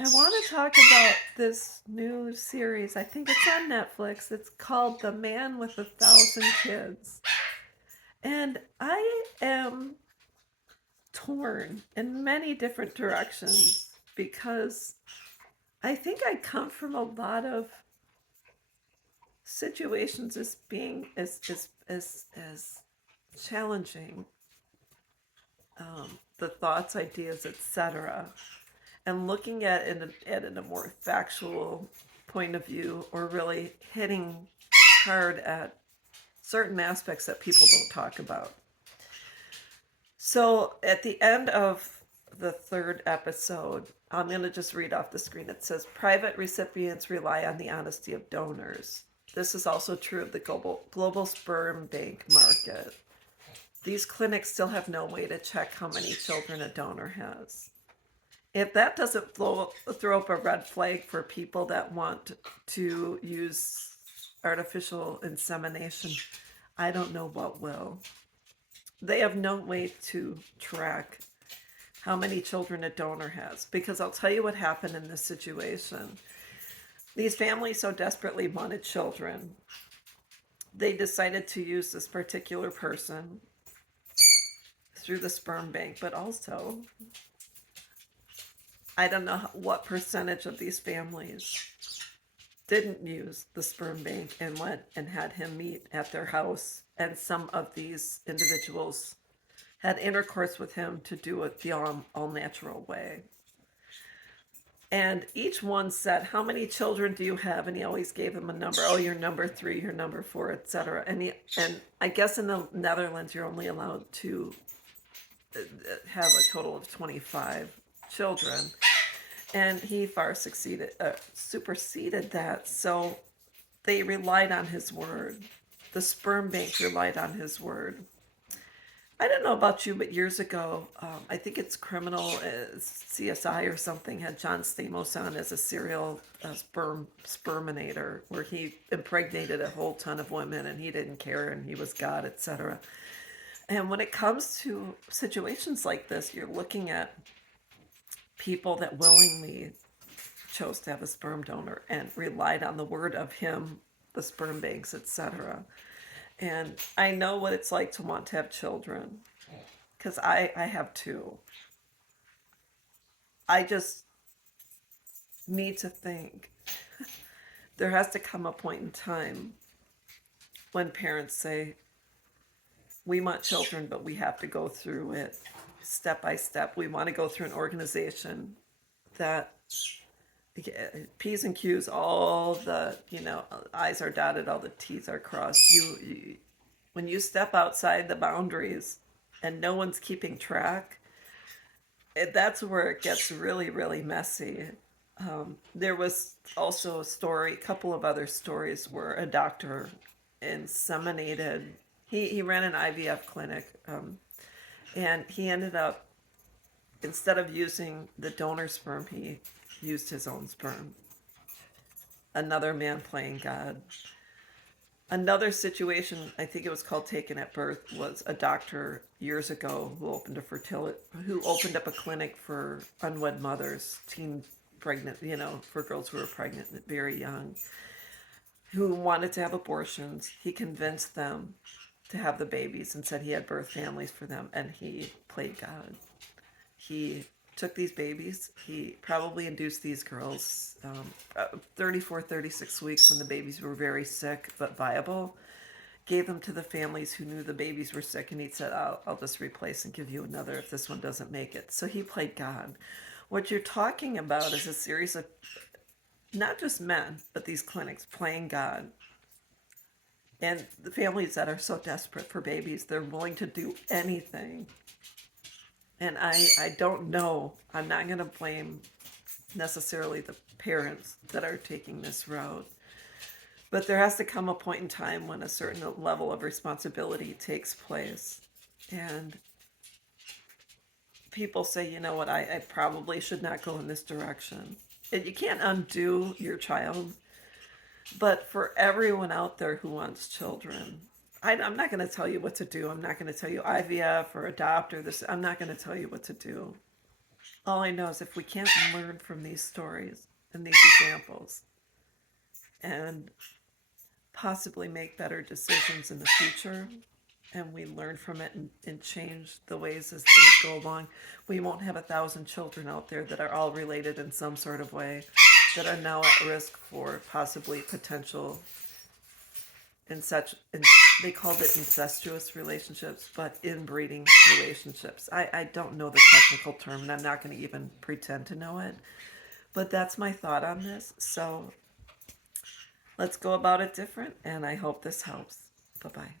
I want to talk about this new series. I think it's on Netflix. It's called The Man with a Thousand Kids. And I am torn in many different directions because I think I come from a lot of situations as being as challenging, the thoughts, ideas, etc. And looking at it in a more factual point of view, or really hitting hard at certain aspects that people don't talk about. So at the end of the third episode, I'm going to just read off the screen. It says private recipients rely on the honesty of donors. This is also true of the global sperm bank market. These clinics still have no way to check how many children a donor has. If that doesn't throw up a red flag for people that want to use artificial insemination, I don't know what will. They have no way to track how many children a donor has, because I'll tell you what happened in this situation. These families so desperately wanted children, they decided to use this particular person through the sperm bank, but also I don't know what percentage of these families didn't use the sperm bank and went and had him meet at their house. And some of these individuals had intercourse with him to do it the all natural way. And each one said, "How many children do you have?" And he always gave them a number. "Oh, you're number 3, you're number 4, etc." And I guess in the Netherlands, you're only allowed to have a total of 25 children. And he far superseded that. So they relied on his word. The sperm bank relied on his word. I don't know about you, but years ago, I think it's Criminal CSI or something had John Stamos on as a serial sperminator, where he impregnated a whole ton of women and he didn't care and he was God, etc. And when it comes to situations like this, you're looking at people that willingly chose to have a sperm donor and relied on the word of him, the sperm banks, etc. And I know what it's like to want to have children, because I have two. I just need to think there has to come a point in time when parents say, we want children, but we have to go through it step by step. We want to go through an organization that P's and Q's, all the, I's are dotted, all the T's are crossed. When you step outside the boundaries and no one's keeping track, that's where it gets really, really messy. There was also a couple of other stories where a doctor inseminated. He ran an IVF clinic, and he ended up, instead of using the donor sperm, he used his own sperm. Another man playing God. Another situation, I think it was called Taken at Birth, was a doctor years ago who opened up a clinic for unwed mothers, teen pregnant, for girls who were pregnant very young, who wanted to have abortions. He convinced them to have the babies and said he had birth families for them, and he played God. He took these babies. He probably induced these girls 34, 36 weeks when the babies were very sick but viable. Gave them to the families who knew the babies were sick, and he said, I'll just replace and give you another if this one doesn't make it. So he played God. What you're talking about is a series of not just men, but these clinics playing God. And the families that are so desperate for babies, they're willing to do anything. And I don't know. I'm not going to blame necessarily the parents that are taking this route. But there has to come a point in time when a certain level of responsibility takes place. And people say, you know what, I probably should not go in this direction. And you can't undo your child. But for everyone out there who wants children, I'm not going to tell you what to do. I'm not going to tell you IVF or adopt or this. I'm not going to tell you what to do. All I know is if we can't learn from these stories and these examples and possibly make better decisions in the future, and we learn from it and change the ways as things go along, we won't have 1,000 children out there that are all related in some sort of way that are now at risk for possibly potential in such in, they called it incestuous relationships, but inbreeding relationships. I don't know the technical term, and I'm not going to even pretend to know it, but that's my thought on this. So let's go about it different, and I hope this helps. Bye bye.